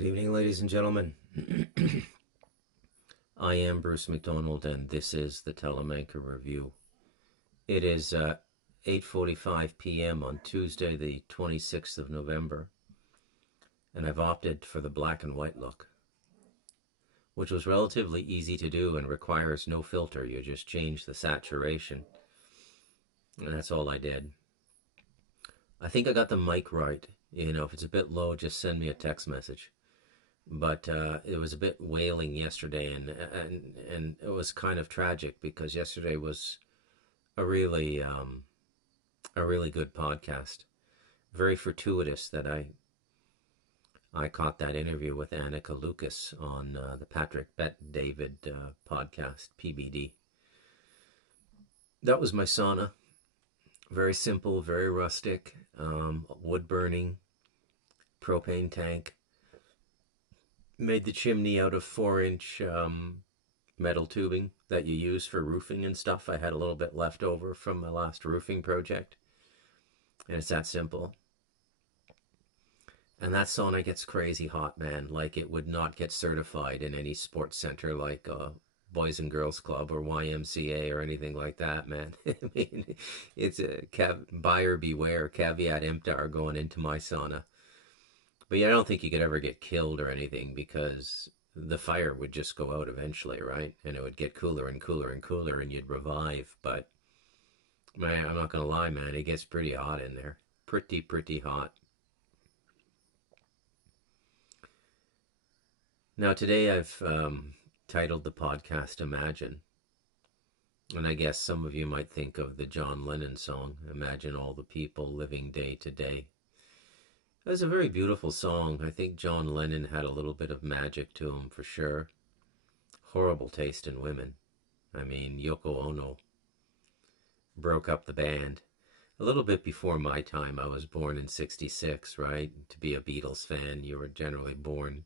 Good evening, ladies and gentlemen. I am Bruce McDonald, and this is the Telemanca Review. It is 8:45 p.m. on Tuesday, the 26th of November, and I've opted for the black and white look, which was relatively easy to do and requires no filter. You just change the saturation, and that's all I did. I think I got the mic right. If it's a bit low, just send me a text message. But it was a bit wailing yesterday, and it was kind of tragic because yesterday was a really good podcast. Very fortuitous that I caught that interview with Annika Lucas on the Patrick Bet David podcast, PBD. That was my sauna. Very simple, very rustic, wood burning, propane tank. Made the chimney out of 4-inch metal tubing that you use for roofing and stuff. I had a little bit left over from my last roofing project, and it's that simple. And that sauna gets crazy hot, man. Like, it would not get certified in any sports center like Boys and Girls Club or YMCA or anything like that, man. I mean, it's a buyer beware, caveat emptor going into my sauna. But yeah, I don't think you could ever get killed or anything because the fire would just go out eventually, right? And it would get cooler and cooler and cooler and you'd revive. But man, I'm not going to lie, man, it gets pretty hot in there. Pretty hot. Now, today I've titled the podcast Imagine. And I guess some of you might think of the John Lennon song, Imagine All the People Living Day to Day. It was a very beautiful song. I think John Lennon had a little bit of magic to him for sure. Horrible taste in women. I mean, Yoko Ono broke up the band a little bit before my time. I was born in 66, right? To be a Beatles fan, you were generally born.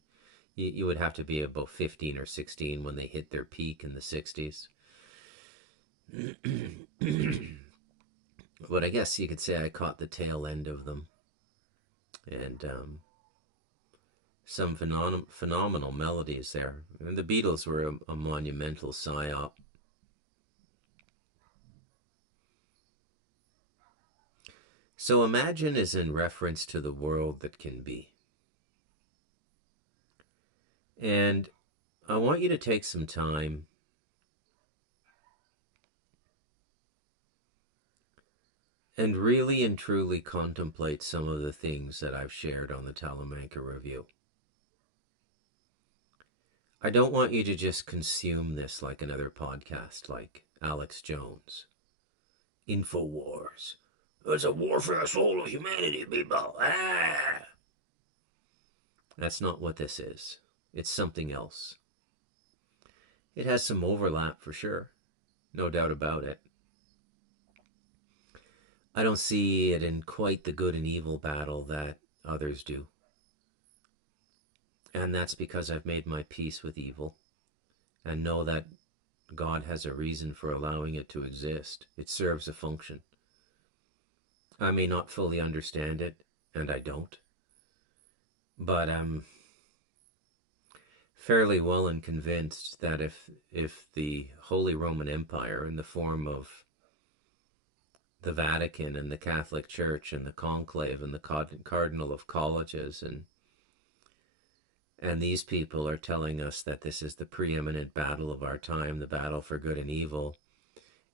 You would have to be about 15 or 16 when they hit their peak in the 60s. But I guess you could say I caught the tail end of them. And some phenomenal melodies there. And the Beatles were a monumental psyop. So Imagine is in reference to the world that can be. And I want you to take some time and really and truly contemplate some of the things that I've shared on the Talamanca Review. I don't want you to just consume this like another podcast like Alex Jones. InfoWars. It's a war for the soul of humanity, people. Ah! That's not what this is. It's something else. It has some overlap for sure. No doubt about it. I don't see it in quite the good and evil battle that others do. And that's because I've made my peace with evil and know that God has a reason for allowing it to exist. It serves a function. I may not fully understand it, and I don't, but I'm fairly well and convinced that if the Holy Roman Empire, in the form of the Vatican and the Catholic Church and the Conclave and the Cardinal of Colleges and these people are telling us that this is the preeminent battle of our time, the battle for good and evil,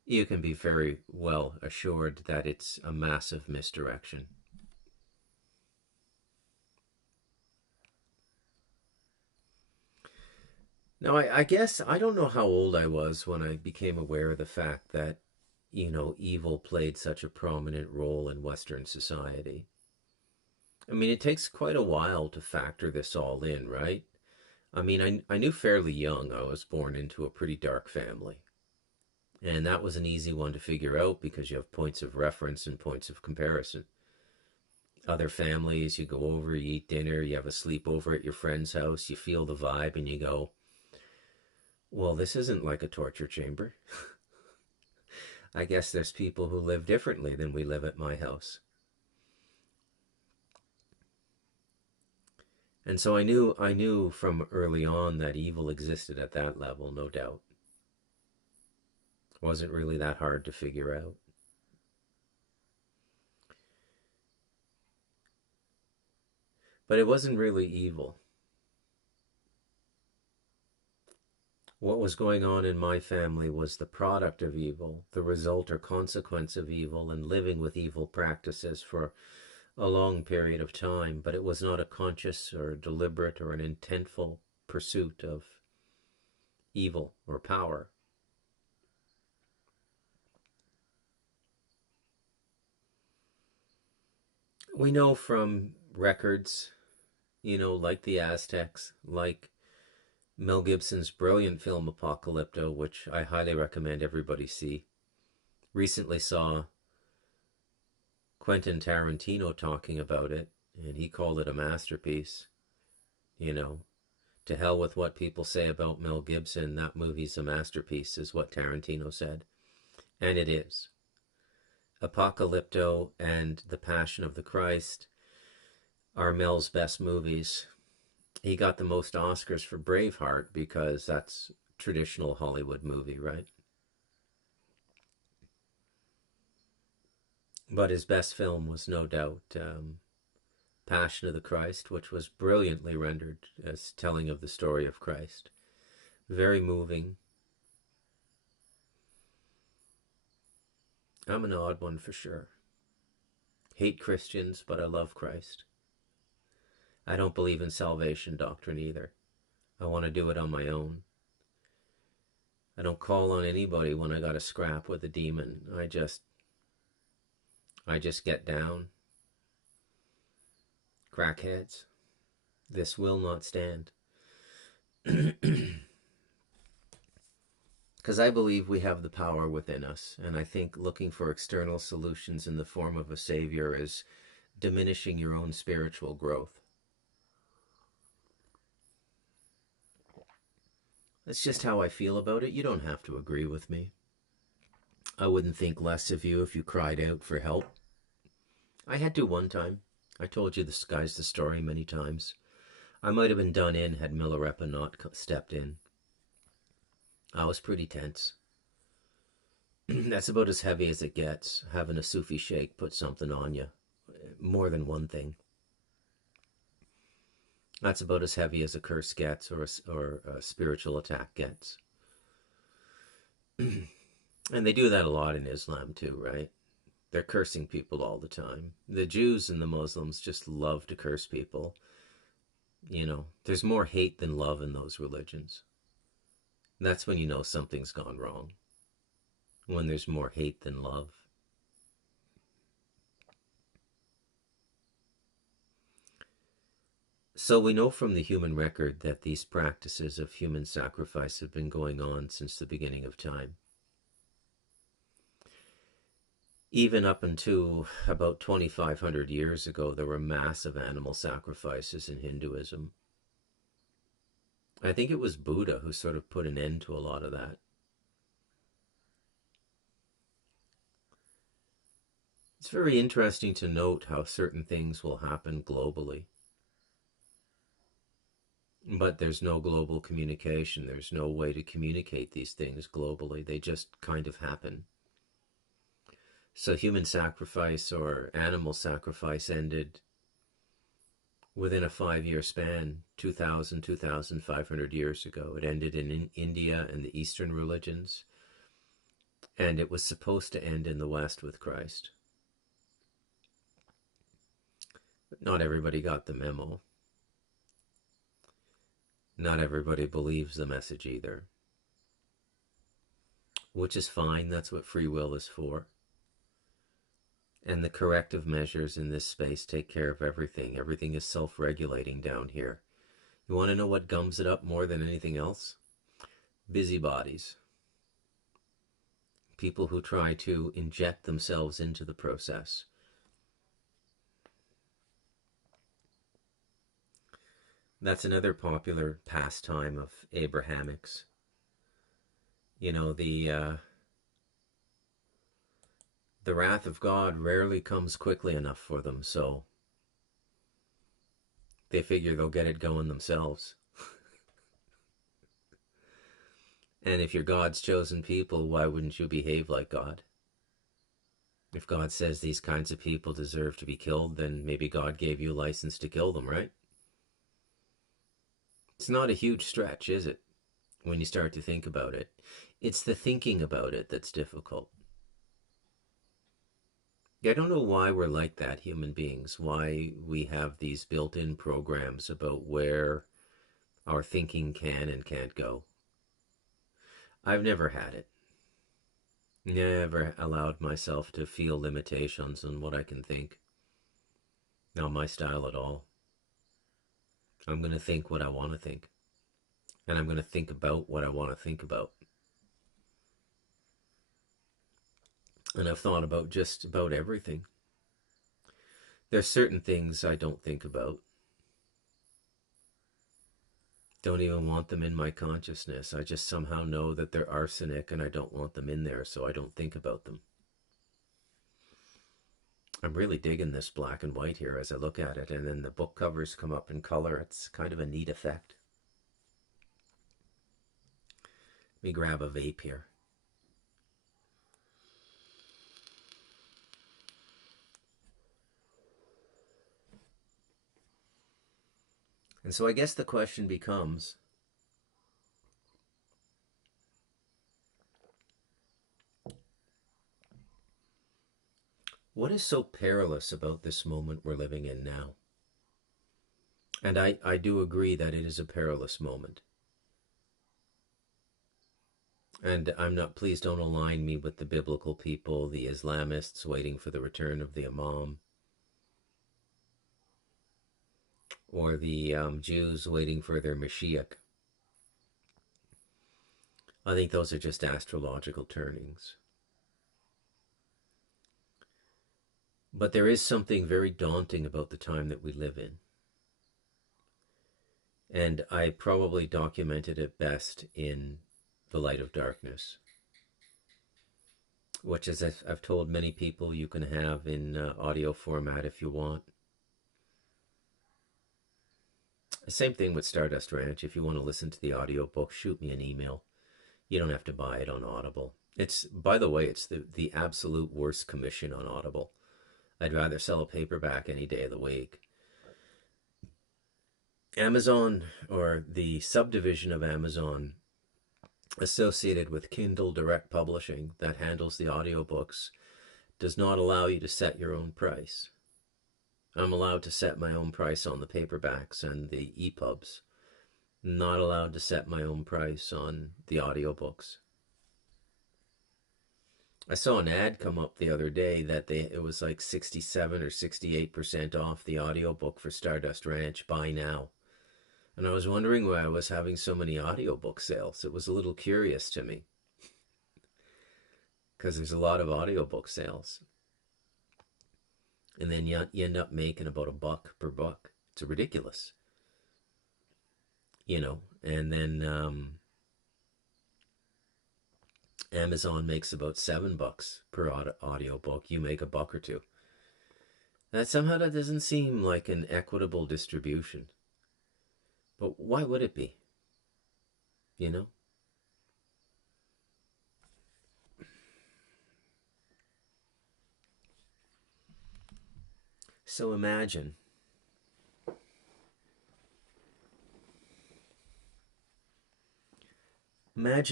you can be very well assured that it's a massive misdirection. Now, I guess I don't know how old I was when I became aware of the fact that, evil played such a prominent role in Western society. I mean, it takes quite a while to factor this all in, right? I mean, I knew fairly young I was born into a pretty dark family. And that was an easy one to figure out because you have points of reference and points of comparison. Other families, you go over, you eat dinner, you have a sleepover at your friend's house, you feel the vibe, and you go, well, this isn't like a torture chamber. I guess there's people who live differently than we live at my house. And so I knew from early on that evil existed at that level, no doubt. It wasn't really that hard to figure out. But it wasn't really evil. What was going on in my family was the product of evil, the result or consequence of evil, and living with evil practices for a long period of time. But it was not a conscious or deliberate or an intentful pursuit of evil or power. We know from records, like the Aztecs, like Mel Gibson's brilliant film Apocalypto, which I highly recommend everybody see. Recently saw Quentin Tarantino talking about it, and he called it a masterpiece. You know, to hell with what people say about Mel Gibson, that movie's a masterpiece, is what Tarantino said. And it is. Apocalypto and The Passion of the Christ are Mel's best movies. He got the most Oscars for Braveheart because that's traditional Hollywood movie, right? But his best film was no doubt Passion of the Christ, which was brilliantly rendered as telling of the story of Christ. Very moving. I'm an odd one for sure. Hate Christians, but I love Christ. I don't believe in salvation doctrine either. I want to do it on my own. I don't call on anybody when I got a scrap with a demon. I just get down. Crackheads, this will not stand. Because I believe we have the power within us, and I think looking for external solutions in the form of a savior is diminishing your own spiritual growth. That's just how I feel about it. You don't have to agree with me. I wouldn't think less of you if you cried out for help. I had to one time. I told you this guy's the story many times. I might have been done in had Milarepa not stepped in. I was pretty tense. That's about as heavy as it gets, having a Sufi sheikh put something on you. More than one thing. That's about as heavy as a curse gets or a spiritual attack gets. And they do that a lot in Islam too, right? They're cursing people all the time. The Jews and the Muslims just love to curse people. There's more hate than love in those religions. That's when you know something's gone wrong. When there's more hate than love. So we know from the human record that these practices of human sacrifice have been going on since the beginning of time. Even up until about 2,500 years ago, there were massive animal sacrifices in Hinduism. I think it was Buddha who sort of put an end to a lot of that. It's very interesting to note how certain things will happen globally. But there's no global communication. There's no way to communicate these things globally. They just kind of happen. So human sacrifice or animal sacrifice ended within a 5-year span, 2,000, 2,500 years ago. It ended in India and the Eastern religions. And it was supposed to end in the West with Christ. But not everybody got the memo. Not everybody believes the message either. Which is fine. That's what free will is for. And the corrective measures in this space take care of everything. Everything is self-regulating down here. You want to know what gums it up more than anything else? Busybodies. People who try to inject themselves into the process. That's another popular pastime of Abrahamics. The wrath of God rarely comes quickly enough for them, so They figure they'll get it going themselves. And if you're God's chosen people, why wouldn't you behave like God? If God says these kinds of people deserve to be killed, then maybe God gave you license to kill them, right? It's not a huge stretch, is it? When you start to think about it. It's the thinking about it that's difficult. I don't know why we're like that, human beings, why we have these built-in programs about where our thinking can and can't go. I've never had it. Never allowed myself to feel limitations on what I can think. Not my style at all. I'm going to think what I want to think. And I'm going to think about what I want to think about. And I've thought about just about everything. There's certain things I don't think about. Don't even want them in my consciousness. I just somehow know that they're arsenic and I don't want them in there, so I don't think about them. I'm really digging this black and white here as I look at it, and then the book covers come up in color. It's kind of a neat effect. Let me grab a vape here. And so I guess the question becomes, what is so perilous about this moment we're living in now? And I do agree that it is a perilous moment. And I'm not, please don't align me with the biblical people, the Islamists waiting for the return of the Imam, or the Jews waiting for their Mashiach. I think those are just astrological turnings. But there is something very daunting about the time that we live in. And I probably documented it best in The Light of Darkness, which, as I've told many people, you can have in audio format if you want. Same thing with Stardust Ranch. If you want to listen to the audio book, shoot me an email. You don't have to buy it on Audible. It's, by the way, it's the absolute worst commission on Audible. I'd rather sell a paperback any day of the week. Amazon, or the subdivision of Amazon associated with Kindle Direct Publishing that handles the audiobooks, does not allow you to set your own price. I'm allowed to set my own price on the paperbacks and the EPUBs. Not allowed to set my own price on the audiobooks. I saw an ad come up the other day that it was like 67 or 68% off the audiobook for Stardust Ranch. Buy now. And I was wondering why I was having so many audiobook sales. It was a little curious to me, because there's a lot of audiobook sales. And then you end up making about $1 per book. It's ridiculous. You know, and then Amazon makes about $7 per audiobook. You make $1 or $2. That doesn't seem like an equitable distribution. But why would it be? You know? So imagine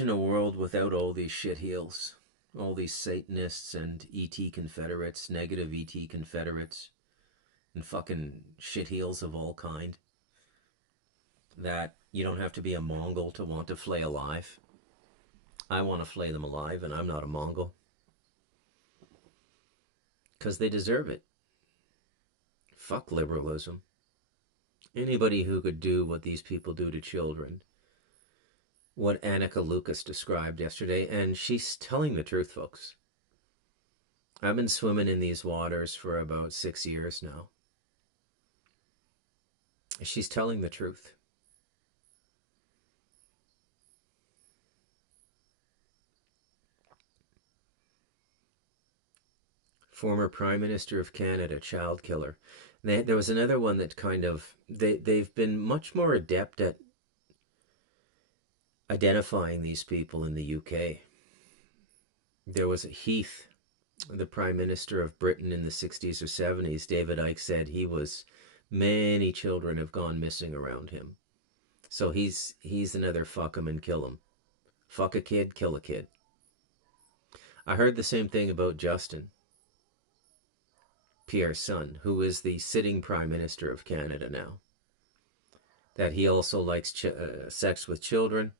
a world without all these shitheels, all these Satanists and ET Confederates, negative ET Confederates, and fucking shitheels of all kind. That you don't have to be a Mongol to want to flay alive. I want to flay them alive, and I'm not a Mongol. Because they deserve it. Fuck liberalism. Anybody who could do what these people do to children, what Annika Lucas described yesterday, and she's telling the truth, folks. I've been swimming in these waters for about 6 years now. She's telling the truth. Former Prime Minister of Canada, child killer. There was another one that kind of they've been much more adept at identifying these people in the UK. There was Heath, the Prime Minister of Britain in the 60s or 70s. David Icke said many children have gone missing around him. So he's another fuck him and kill him. Fuck a kid, kill a kid. I heard the same thing about Justin, Pierre's son, who is the sitting Prime Minister of Canada now. That he also likes sex with children,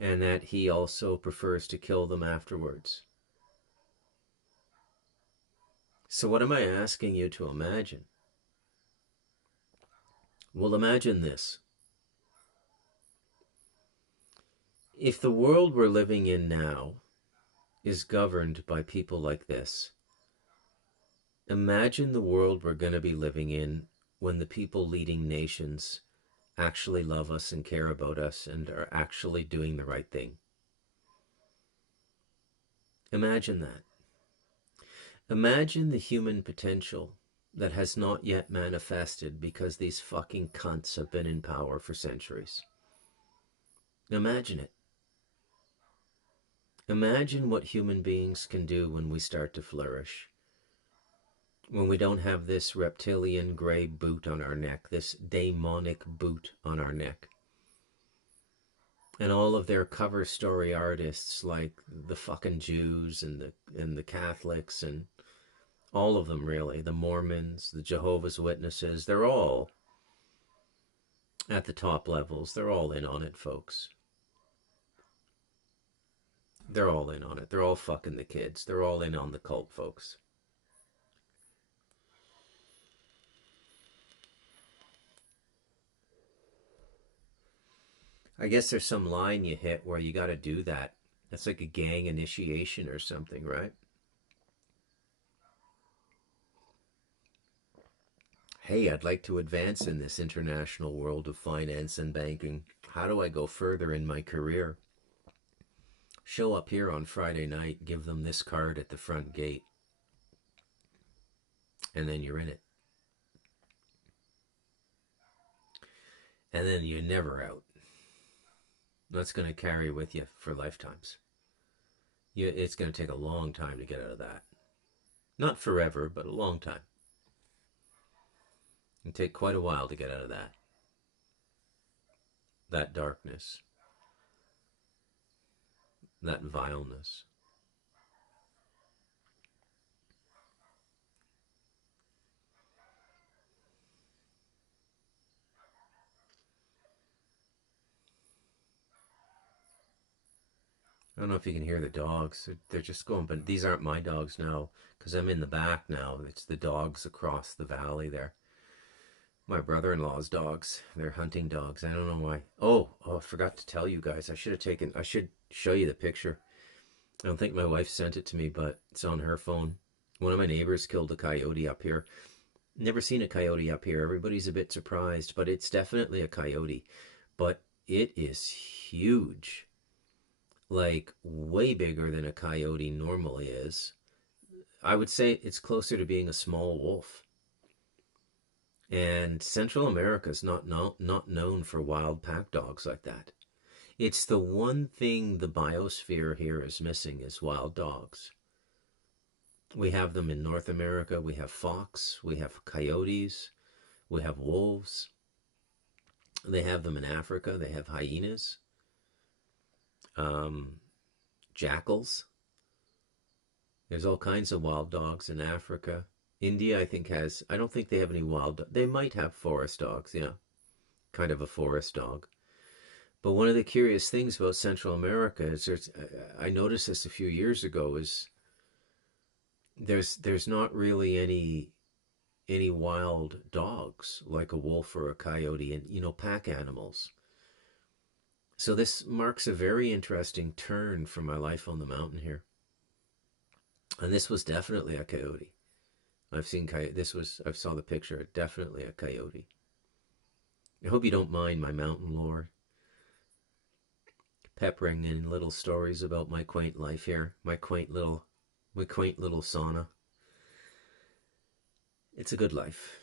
and that he also prefers to kill them afterwards. So what am I asking you to imagine? Well, imagine this. If the world we're living in now is governed by people like this, imagine the world we're going to be living in when the people leading nations actually love us and care about us and are actually doing the right thing. Imagine that. Imagine the human potential that has not yet manifested because these fucking cunts have been in power for centuries. Imagine it. Imagine what human beings can do when we start to flourish. When we don't have this reptilian gray boot on our neck, this demonic boot on our neck. And all of their cover story artists like the fucking Jews and the Catholics and all of them really, the Mormons, the Jehovah's Witnesses, they're all at the top levels. They're all in on it, folks. They're all in on it. They're all fucking the kids. They're all in on the cult, folks. I guess there's some line you hit where you got to do that. That's like a gang initiation or something, right? Hey, I'd like to advance in this international world of finance and banking. How do I go further in my career? Show up here on Friday night, give them this card at the front gate, and then you're in it. And then you're never out. That's going to carry with you for lifetimes. It's going to take a long time to get out of that. Not forever, but a long time. It'll take quite a while to get out of that. That darkness. That vileness. I don't know if you can hear the dogs. They're just going, but these aren't my dogs now because I'm in the back now. It's the dogs across the valley there. My brother-in-law's dogs. They're hunting dogs. I don't know why. Oh, I forgot to tell you guys. I should show you the picture. I don't think my wife sent it to me, but it's on her phone. One of my neighbors killed a coyote up here. Never seen a coyote up here. Everybody's a bit surprised, but it's definitely a coyote. But it is huge. Like way bigger than a coyote normally is. I would say it's closer to being a small wolf. And Central America is not known for wild pack dogs like that. It's the one thing the biosphere here is missing is wild dogs. We have them in North America. We have fox. We have coyotes. We have wolves. They have them in Africa. They have hyenas. Jackals. There's all kinds of wild dogs in Africa. India, I think, I don't think they have any wild dogs. They might have forest dogs, yeah. Kind of a forest dog. But one of the curious things about Central America is I noticed this a few years ago, is there's not really any wild dogs like a wolf or a coyote and, pack animals. So this marks a very interesting turn for my life on the mountain here. And this was definitely a coyote. I saw the picture, definitely a coyote. I hope you don't mind my mountain lore. Peppering in little stories about my quaint life here, my quaint little sauna. It's a good life.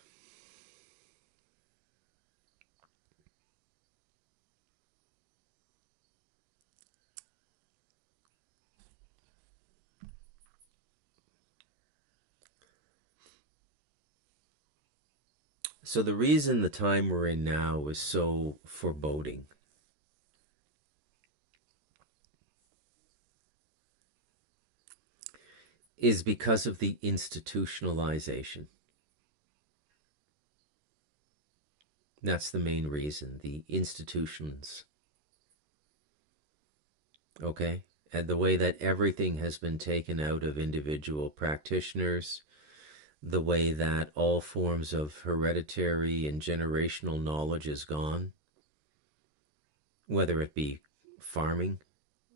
So the reason the time we're in now is so foreboding is because of the institutionalization. That's the main reason, the institutions. Okay? And the way that everything has been taken out of individual practitioners, the way that all forms of hereditary and generational knowledge is gone, whether it be farming.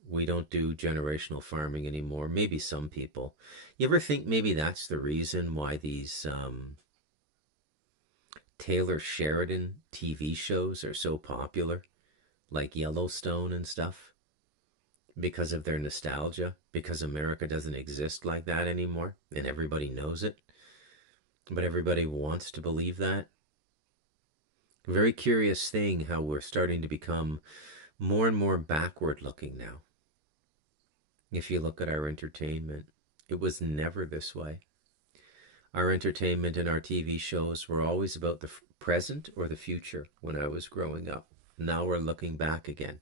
We don't do generational farming anymore. Maybe some people. You ever think maybe that's the reason why these Taylor Sheridan TV shows are so popular, like Yellowstone and stuff? Because of their nostalgia, because America doesn't exist like that anymore, and everybody knows it, but everybody wants to believe that. Very curious thing how we're starting to become more and more backward looking now. If you look at our entertainment, it was never this way. Our entertainment and our TV shows were always about the present or the future when I was growing up. Now we're looking back again.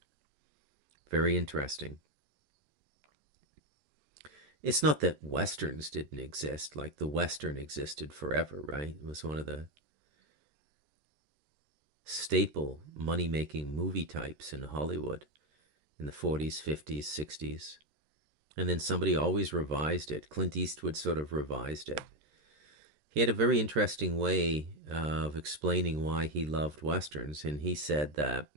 Very interesting. It's not that Westerns didn't exist, like the Western existed forever, right? It was one of the staple money-making movie types in Hollywood in the 40s, 50s, 60s. And then somebody always revised it. Clint Eastwood sort of revised it. He had a very interesting way of explaining why he loved Westerns, and he said that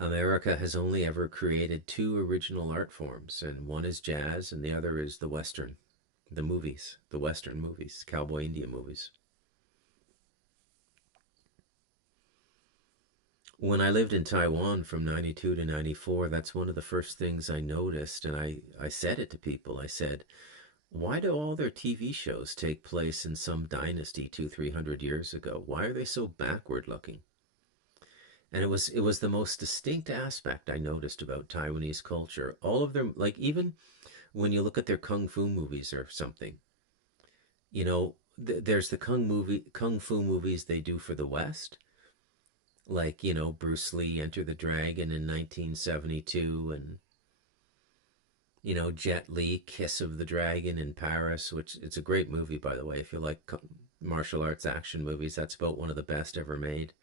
America has only ever created two original art forms, and one is jazz and the other is the Western, the movies, the Western movies, cowboy Indian movies. When I lived in Taiwan from 92 to 94, that's one of the first things I noticed, and I said it to people. I said, why do all their TV shows take place in some dynasty 200-300 years ago? Why are they so backward looking? And it was the most distinct aspect I noticed about Taiwanese culture. All of them, like even when you look at their kung fu movies or something, there's the kung fu movies they do for the West, like Bruce Lee Enter the Dragon in 1972, and Jet Li Kiss of the Dragon in Paris, which it's a great movie, by the way. If you like martial arts action movies, that's about one of the best ever made.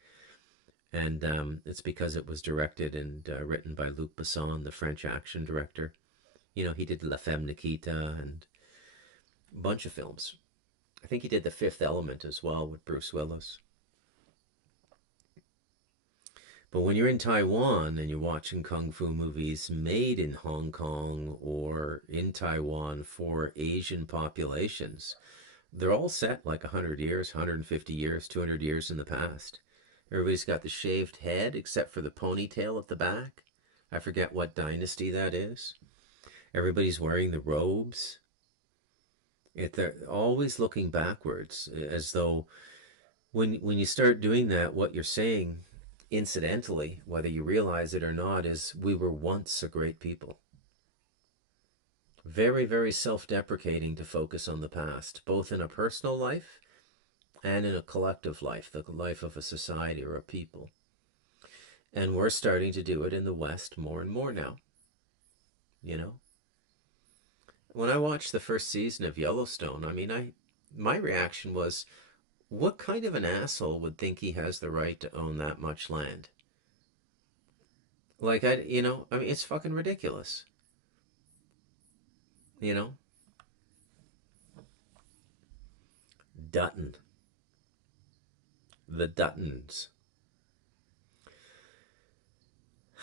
And it's because it was directed and written by Luc Besson, the French action director. He did La Femme Nikita and a bunch of films. I think he did The Fifth Element as well with Bruce Willis. But when you're in Taiwan and you're watching kung fu movies made in Hong Kong or in Taiwan for Asian populations, they're all set like 100 years, 150 years, 200 years in the past. Everybody's got the shaved head except for the ponytail at the back. I forget what dynasty that is. Everybody's wearing the robes. They're always looking backwards, as though when you start doing that, what you're saying, incidentally, whether you realize it or not, is we were once a great people. Very, very self-deprecating to focus on the past, both in a personal life and in a collective life, the life of a society or a people. And we're starting to do it in the West more and more now. When I watched the first season of Yellowstone, my reaction was, what kind of an asshole would think he has the right to own that much land? Like, it's fucking ridiculous. Dutton. The Duttons.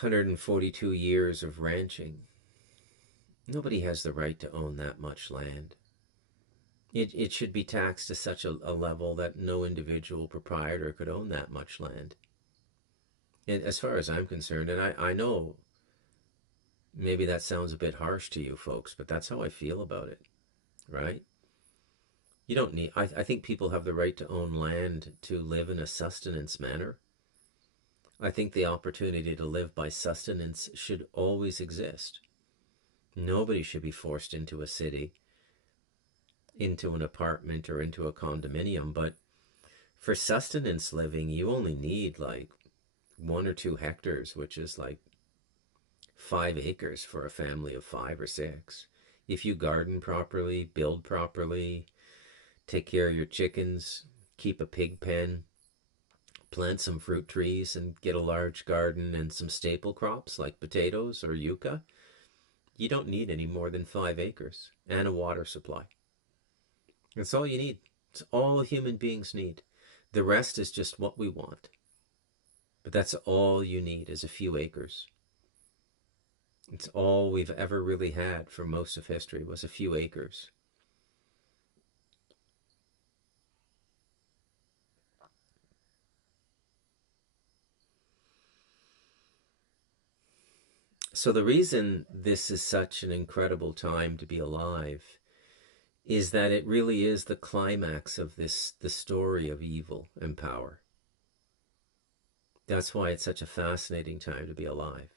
142 years of ranching. Nobody has the right to own that much land. It should be taxed to such a level that no individual proprietor could own that much land. And as far as I'm concerned, and I know maybe that sounds a bit harsh to you folks, but that's how I feel about it, right? You don't need, I think people have the right to own land to live in a sustenance manner. I think the opportunity to live by sustenance should always exist. Nobody should be forced into a city, into an apartment, or into a condominium. But For sustenance living, you only need like 1 or 2 hectares, which is like 5 acres for a family of 5 or 6. If you garden properly, build properly, take care of your chickens, keep a pig pen, plant some fruit trees, and get a large garden and some staple crops like potatoes or yucca, you don't need any more than 5 acres and a water supply. That's all you need. It's all human beings need. The rest is just what we want. But that's all you need is a few acres. It's all we've ever really had for most of history was a few acres. So the reason this is such an incredible time to be alive is that it really is the climax of the story of evil and power. That's why it's such a fascinating time to be alive.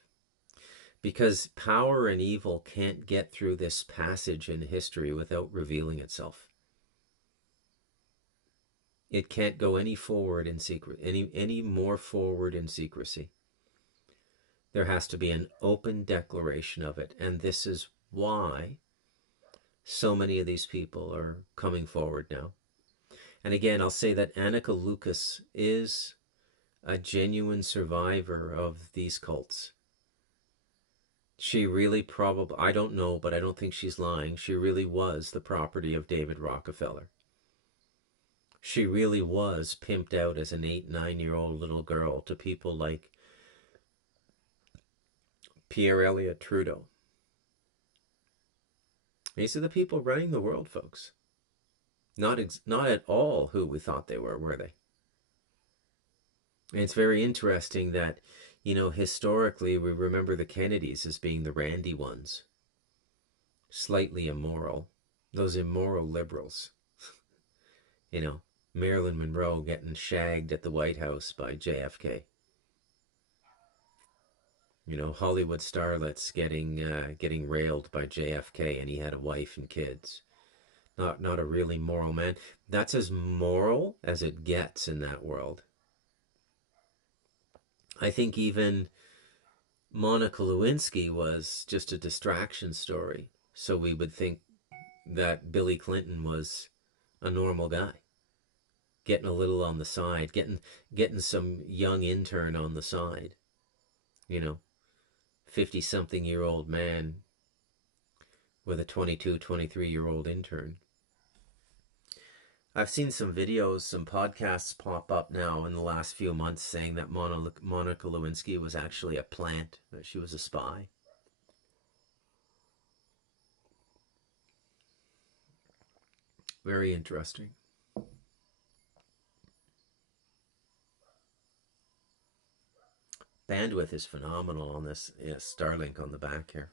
Because power and evil can't get through this passage in history without revealing itself. It can't go any forward in secret, any more forward in secrecy. There has to be an open declaration of it. And this is why so many of these people are coming forward now. And again, I'll say that Anneka Lucas is a genuine survivor of these cults. She really probably, I don't know, but I don't think she's lying. She really was the property of David Rockefeller. She really was pimped out as an 8-9-year-old little girl to people like Pierre Elliott Trudeau. These are the people running the world, folks. Not at all who we thought they were they? And it's very interesting that, historically we remember the Kennedys as being the randy ones. Slightly immoral. Those immoral liberals. Marilyn Monroe getting shagged at the White House by JFK. Hollywood starlets getting railed by JFK, and he had a wife and kids. Not a really moral man. That's as moral as it gets in that world. I think even Monica Lewinsky was just a distraction story. So we would think that Billy Clinton was a normal guy, getting a little on the side, getting some young intern on the side. 50-something-year-old man with a 22, 23-year-old intern. I've seen some videos, some podcasts pop up now in the last few months saying that Monica Lewinsky was actually a plant, that she was a spy. Very interesting. Bandwidth is phenomenal on this Starlink on the back here.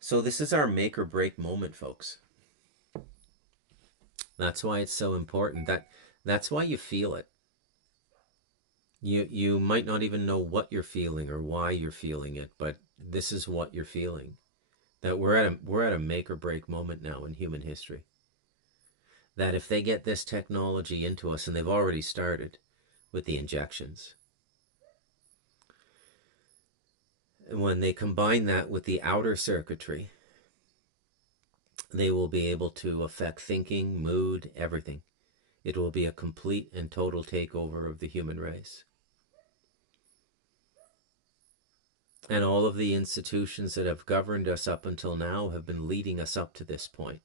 So this is our make or break moment, folks. That's why it's so important. That's why you feel it. You might not even know what you're feeling or why you're feeling it, but this is what you're feeling. That we're at a make or break moment now in human history. That if they get this technology into us, and they've already started with the injections, when they combine that with the outer circuitry, they will be able to affect thinking, mood, everything. It will be a complete and total takeover of the human race. And all of the institutions that have governed us up until now have been leading us up to this point.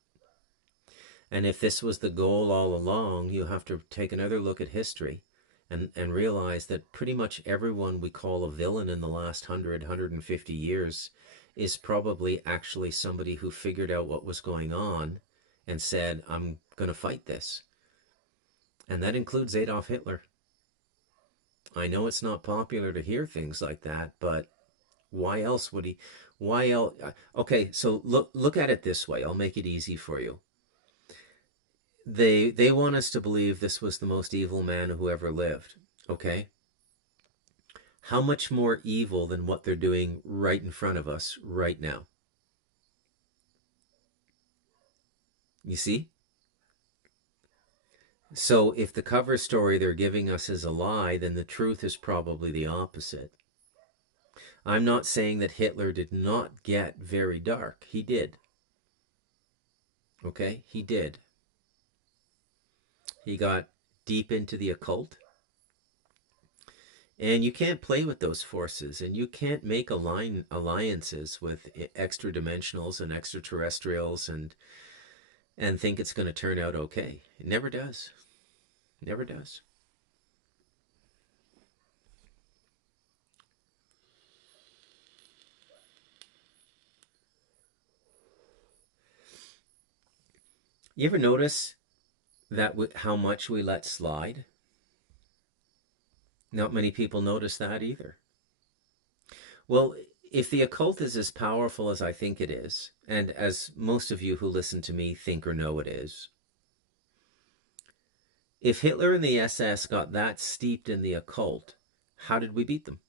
And if this was the goal all along, you have to take another look at history and realize that pretty much everyone we call a villain in the last 150 years is probably actually somebody who figured out what was going on and said, I'm going to fight this. And that includes Adolf Hitler. I know it's not popular to hear things like that, but why else would he? Why else? Okay, so look at it this way. I'll make it easy for you. They want us to believe this was the most evil man who ever lived. Okay? How much more evil than what they're doing right in front of us right now? You see? So if the cover story they're giving us is a lie, then the truth is probably the opposite. I'm not saying that Hitler did not get very dark. He did. Okay? He did. He got deep into the occult. And you can't play with those forces, and you can't make alliances with extra dimensionals and extraterrestrials and think it's going to turn out okay. It never does. Never does. You ever notice that how much we let slide? Not many people notice that either. Well, if the occult is as powerful as I think it is, and as most of you who listen to me think or know it is, if Hitler and the SS got that steeped in the occult, how did we beat them?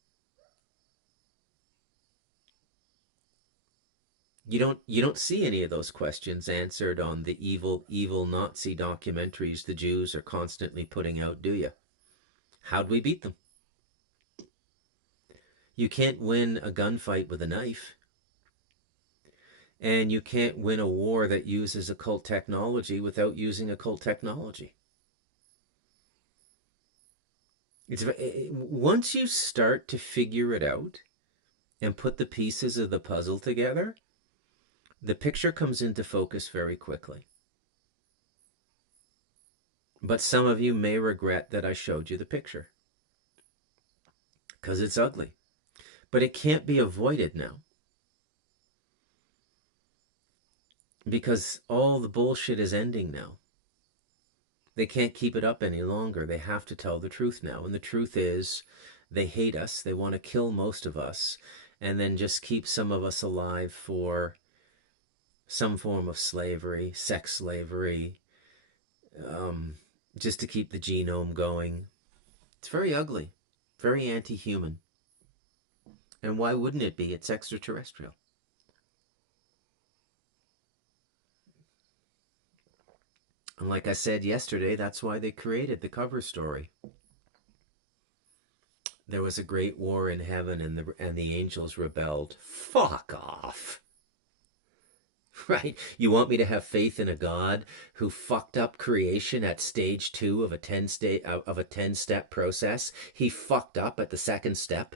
You don't see any of those questions answered on the evil Nazi documentaries the Jews are constantly putting out, do you? How'd we beat them? You can't win a gunfight with a knife. And you can't win a war that uses occult technology without using occult technology. Once you start to figure it out and put the pieces of the puzzle together, the picture comes into focus very quickly. But some of you may regret that I showed you the picture, because it's ugly. But it can't be avoided now, because all the bullshit is ending now. They can't keep it up any longer. They have to tell the truth now. And the truth is, they hate us. They want to kill most of us and then just keep some of us alive for some form of slavery, sex slavery, just to keep the genome going. It's very ugly, very anti-human. And why wouldn't it be? It's extraterrestrial. And like I said yesterday, that's why they created the cover story. There was a great war in heaven and the angels rebelled. Fuck off. Right? You want me to have faith in a God who fucked up creation at stage 2 of a 10-step process? He fucked up at the second step,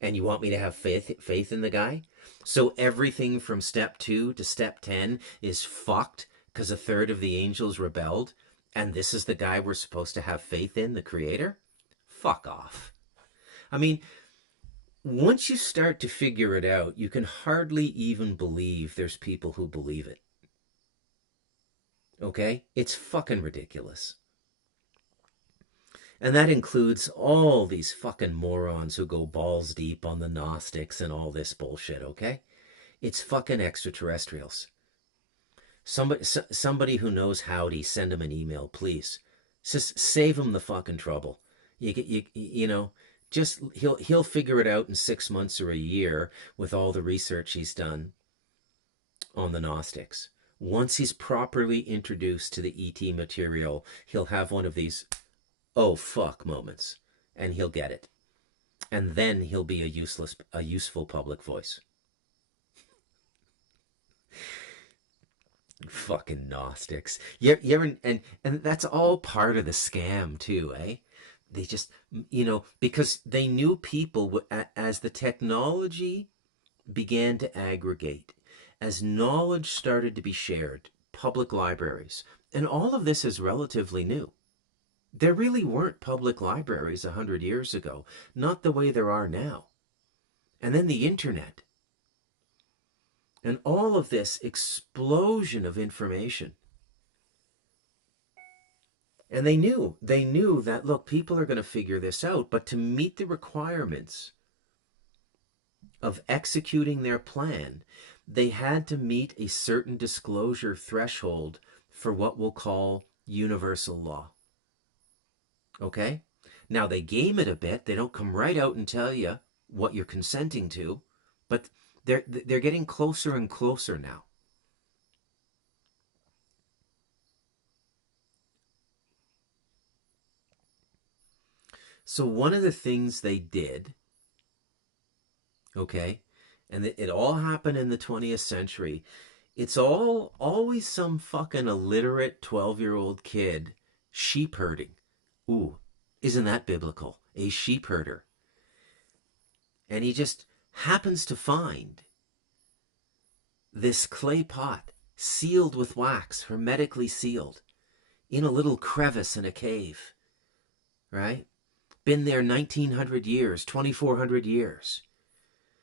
and you want me to have faith in the guy? So everything from step 2 to step 10 is fucked because a third of the angels rebelled, and this is the guy we're supposed to have faith in, the creator? Fuck off. I mean, once you start to figure it out, you can hardly even believe there's people who believe it. Okay? It's fucking ridiculous. And that includes all these fucking morons who go balls deep on the Gnostics and all this bullshit, okay? It's fucking extraterrestrials. Somebody who knows Howdy, send him an email, please. Just save him the fucking trouble. You know, just he'll figure it out in 6 months or a year with all the research he's done on the Gnostics. Once he's properly introduced to the ET material, he'll have one of these oh fuck moments, and he'll get it. And then he'll be a useful public voice. Fucking Gnostics. You ever, and that's all part of the scam too, eh? They just, because they knew people, as the technology began to aggregate, as knowledge started to be shared, public libraries, and all of this is relatively new. There really weren't public libraries 100 years ago, not the way there are now. And then the internet. And all of this explosion of information. And they knew that, look, people are going to figure this out, but to meet the requirements of executing their plan, they had to meet a certain disclosure threshold for what we'll call universal law. Okay? Now they game it a bit. They don't come right out and tell you what you're consenting to, but they're getting closer and closer now. So one of the things they did, okay, and it all happened in the 20th century. It's all always some fucking illiterate 12-year-old kid sheep herding. Ooh, isn't that biblical? A sheep herder. And he just happens to find this clay pot sealed with wax, hermetically sealed, in a little crevice in a cave, right? Been there 1900 years, 2400 years.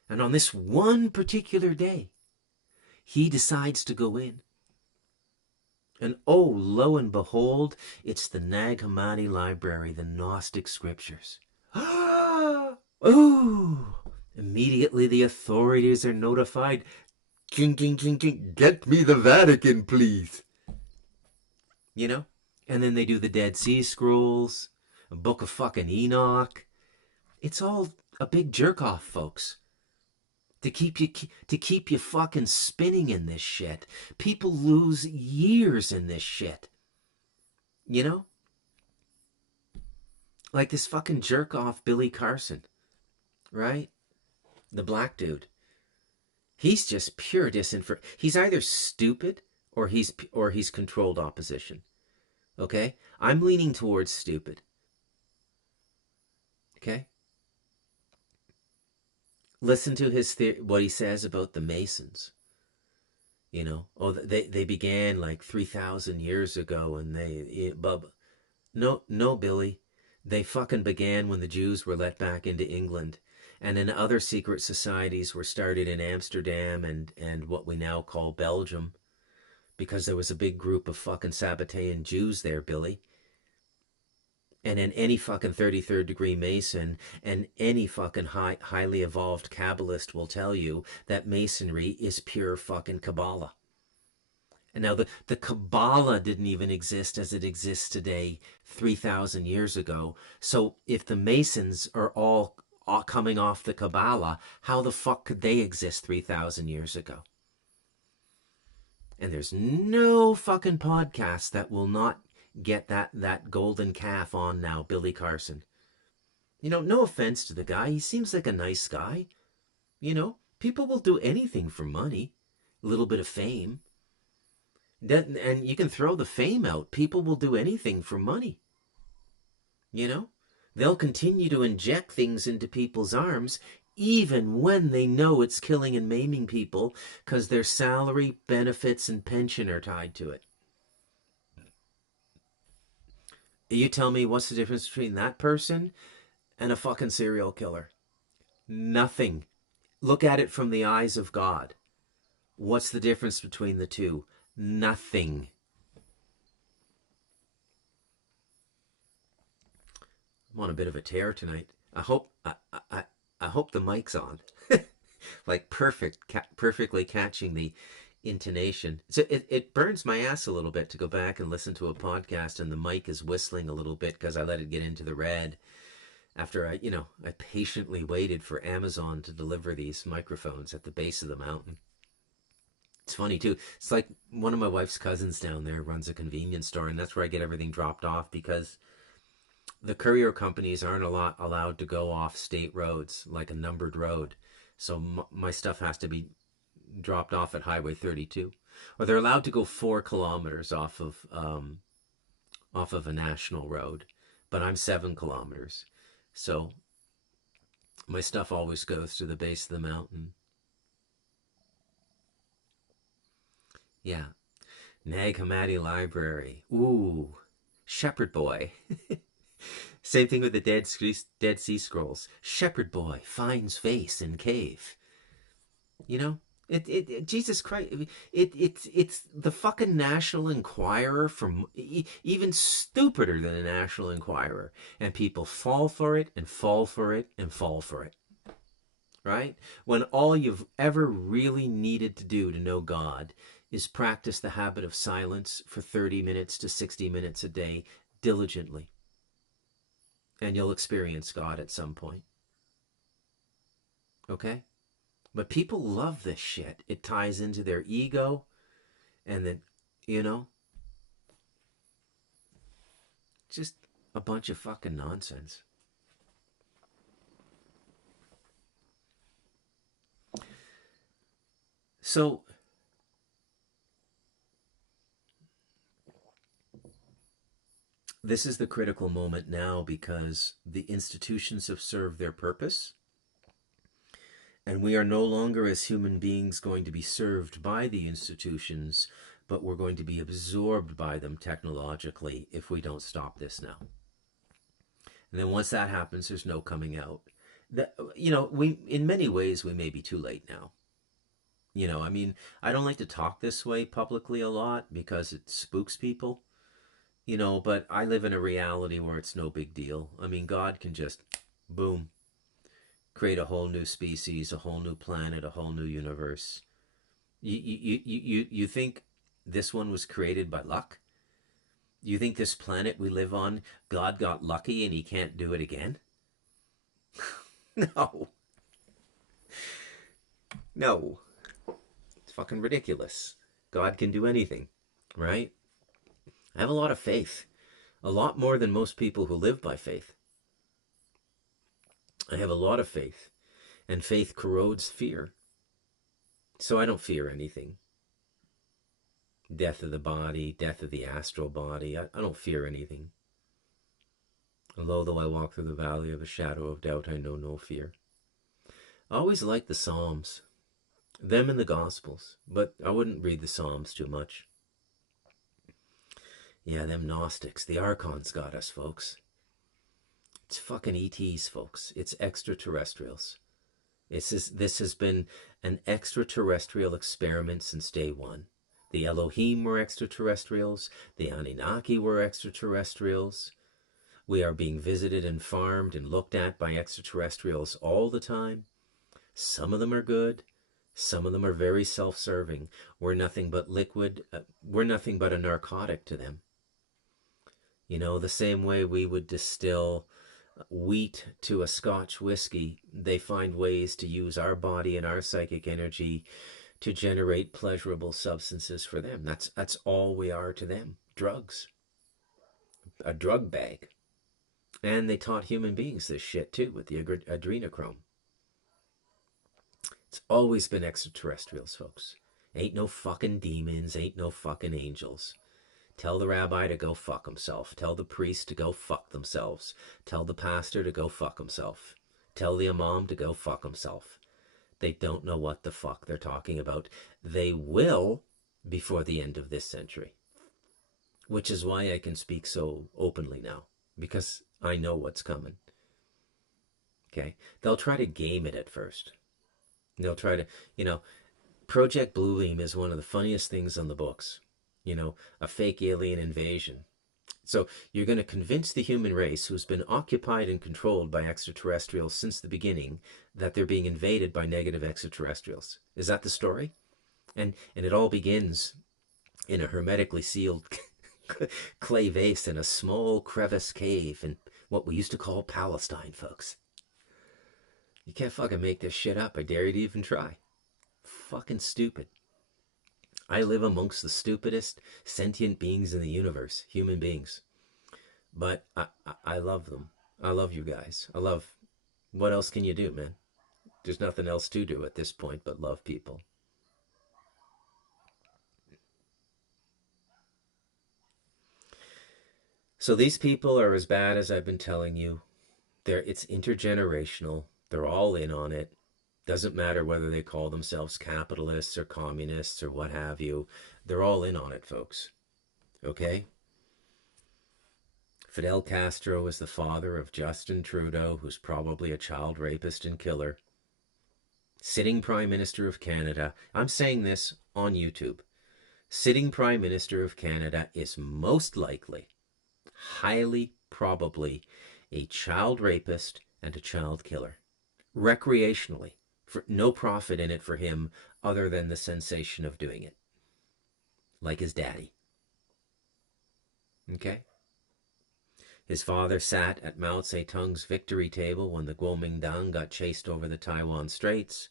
And on this one particular day, he decides to go in. And oh, lo and behold, it's the Nag Hammadi Library, the Gnostic Scriptures. Oh! Immediately the authorities are notified. King, king, king, king, get me the Vatican, please. You know? And then they do the Dead Sea Scrolls, a Book of fucking Enoch. It's all a big jerk-off, folks. To keep you fucking spinning in this shit. People lose years in this shit. You know? Like this fucking jerk-off Billy Carson. Right? The black dude. He's just pure disinformation. He's either stupid or he's controlled opposition. Okay? I'm leaning towards stupid. Okay? Listen to his what he says about the Masons. You know, oh, they began like 3,000 years ago, and no, Billy, they fucking began when the Jews were let back into England, and then other secret societies were started in Amsterdam and what we now call Belgium, because there was a big group of fucking Sabbatean Jews there, Billy. And then any fucking 33rd degree Mason and any fucking highly evolved Kabbalist will tell you that Masonry is pure fucking Kabbalah. And now the Kabbalah didn't even exist as it exists today 3,000 years ago. So if the Masons are all coming off the Kabbalah, how the fuck could they exist 3,000 years ago? And there's no fucking podcast that will not get that golden calf on now, Billy Carson. You know, no offense to the guy. He seems like a nice guy. You know, people will do anything for money, a little bit of fame. And you can throw the fame out. People will do anything for money. You know, they'll continue to inject things into people's arms even when they know it's killing and maiming people because their salary, benefits, and pension are tied to it. You tell me what's the difference between that person and a fucking serial killer? Nothing. Look at it from the eyes of God. What's the difference between the two? Nothing. I'm on a bit of a tear tonight. I hope the mic's on. Like perfectly catching the intonation. So it burns my ass a little bit to go back and listen to a podcast and the mic is whistling a little bit because I let it get into the red after I patiently waited for Amazon to deliver these microphones at the base of the mountain. It's funny too. It's like one of my wife's cousins down there runs a convenience store, and that's where I get everything dropped off because the courier companies aren't allowed to go off state roads like a numbered road. So my stuff has to be dropped off at Highway 32, or they're allowed to go 4 kilometers off of a national road, but I'm 7 kilometers, so my stuff always goes to the base of the mountain. Yeah, Nag Hammadi Library. Ooh, Shepherd Boy. Same thing with the Dead Sea Scrolls. Shepherd Boy finds face in cave. You know, Jesus Christ, it's the fucking National Enquirer from even stupider than a National Enquirer, and people fall for it and fall for it and fall for it. Right? When all you've ever really needed to do to know God is practice the habit of silence for 30 minutes to 60 minutes a day diligently, and you'll experience God at some point. Okay? But people love this shit. It ties into their ego, and then, just a bunch of fucking nonsense. So this is the critical moment now, because the institutions have served their purpose, and we are no longer, as human beings, going to be served by the institutions, but we're going to be absorbed by them technologically if we don't stop this now. And then once that happens, there's no coming out. That, we, in many ways, we may be too late now. I mean, I don't like to talk this way publicly a lot because it spooks people, but I live in a reality where it's no big deal. I mean, God can just, boom, create a whole new species, a whole new planet, a whole new universe. You think this one was created by luck? You think this planet we live on, God got lucky and he can't do it again? No. No. It's fucking ridiculous. God can do anything, right? I have a lot of faith. A lot more than most people who live by faith. I have a lot of faith. And faith corrodes fear. So I don't fear anything. Death of the body, death of the astral body. I don't fear anything. Lo, though I walk through the valley of a shadow of doubt, I know no fear. I always like the Psalms. Them and the Gospels. But I wouldn't read the Psalms too much. Yeah, them Gnostics. The Archons got us, folks. It's fucking ETs, folks. It's extraterrestrials. This has been an extraterrestrial experiment since day one. The Elohim were extraterrestrials. The Anunnaki were extraterrestrials. We are being visited and farmed and looked at by extraterrestrials all the time. Some of them are good. Some of them are very self-serving. We're nothing but liquid. We're nothing but a narcotic to them. The same way we would distill wheat to a Scotch whiskey, they find ways to use our body and our psychic energy to generate pleasurable substances for them. That's all we are to them. Drugs. A drug bag. And they taught human beings this shit too with the adrenochrome. It's always been extraterrestrials, folks. Ain't no fucking demons, ain't no fucking angels. Tell the rabbi to go fuck himself. Tell the priest to go fuck themselves. Tell the pastor to go fuck himself. Tell the imam to go fuck himself. They don't know what the fuck they're talking about. They will before the end of this century. Which is why I can speak so openly now. Because I know what's coming. Okay? They'll try to game it at first. They'll try to, Project Bluebeam is one of the funniest things on the books. A fake alien invasion. So you're going to convince the human race, who's been occupied and controlled by extraterrestrials since the beginning, that they're being invaded by negative extraterrestrials. Is that the story? And it all begins in a hermetically sealed clay vase in a small crevice cave in what we used to call Palestine, folks. You can't fucking make this shit up. I dare you to even try. Fucking stupid. I live amongst the stupidest sentient beings in the universe, human beings. But I love them. I love you guys. What else can you do, man? There's nothing else to do at this point but love people. So these people are as bad as I've been telling you. It's intergenerational. They're all in on it. Doesn't matter whether they call themselves capitalists or communists or what have you. They're all in on it, folks. Okay? Fidel Castro is the father of Justin Trudeau, who's probably a child rapist and killer. Sitting Prime Minister of Canada. I'm saying this on YouTube. Sitting Prime Minister of Canada is most likely, highly probably, a child rapist and a child killer. Recreationally. For no profit in it for him other than the sensation of doing it. Like his daddy. Okay? His father sat at Mao Zedong's victory table when the Kuomintang got chased over the Taiwan Straits,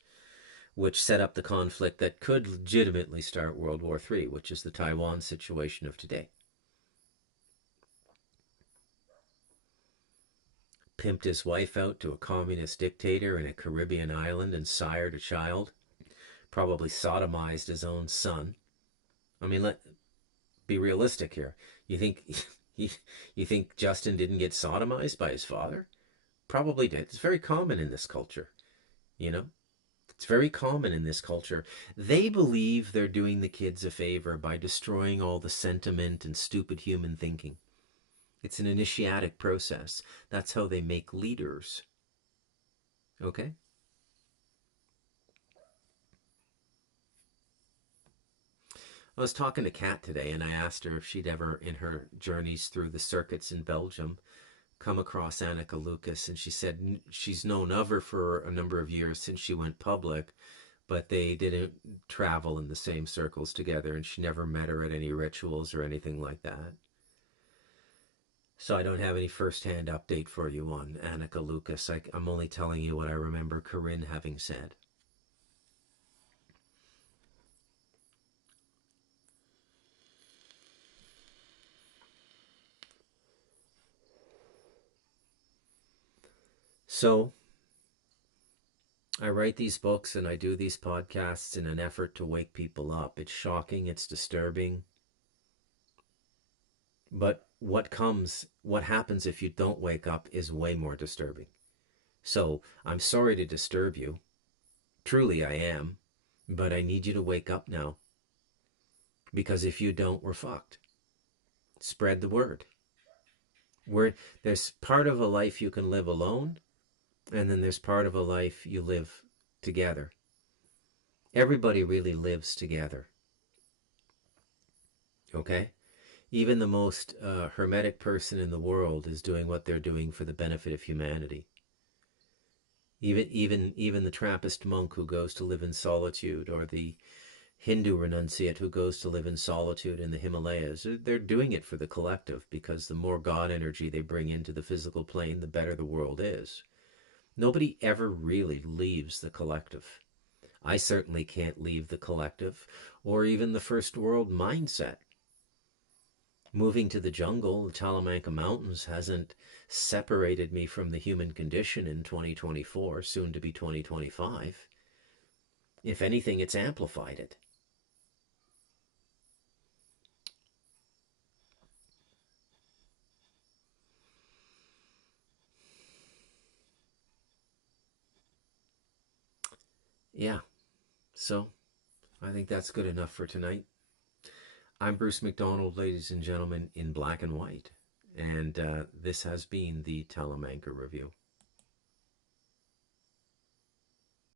which set up the conflict that could legitimately start World War III, which is the Taiwan situation of today. Pimped his wife out to a communist dictator in a Caribbean island and sired a child. probably sodomized his own son. I mean, let be realistic here. You think you, you think Justin didn't get sodomized by his father? Probably did. It's very common in this culture, you know? It's very common in this culture. They believe they're doing the kids a favor by destroying all the sentiment and stupid human thinking. It's an initiatic process. That's how they make leaders. Okay? I was talking to Kat today, and I asked her if she'd ever, in her journeys through the circuits in Belgium, come across Anneke Lucas, and she said she's known of her for a number of years since she went public, but they didn't travel in the same circles together, and she never met her at any rituals or anything like that. So I don't have any first-hand update for you on Anneke Lucas. I'm only telling you what I remember Corinne having said. So I write these books and I do these podcasts in an effort to wake people up. It's shocking, it's disturbing. But what happens if you don't wake up is way more disturbing. So I'm sorry to disturb you. Truly I am. But I need you to wake up now. Because if you don't, we're fucked. Spread the word. There's part of a life you can live alone, and then there's part of a life you live together. Everybody really lives together. Okay? Even the most hermetic person in the world is doing what they're doing for the benefit of humanity. Even the Trappist monk who goes to live in solitude, or the Hindu renunciate who goes to live in solitude in the Himalayas, they're doing it for the collective, because the more God energy they bring into the physical plane, the better the world is. Nobody ever really leaves the collective. I certainly can't leave the collective, or even the first world mindset. Moving to the jungle, the Talamanca Mountains, hasn't separated me from the human condition in 2024, soon to be 2025. If anything, it's amplified it. Yeah, so I think that's good enough for tonight. I'm Bruce McDonald, ladies and gentlemen, in black and white, and this has been the Talamanca Review.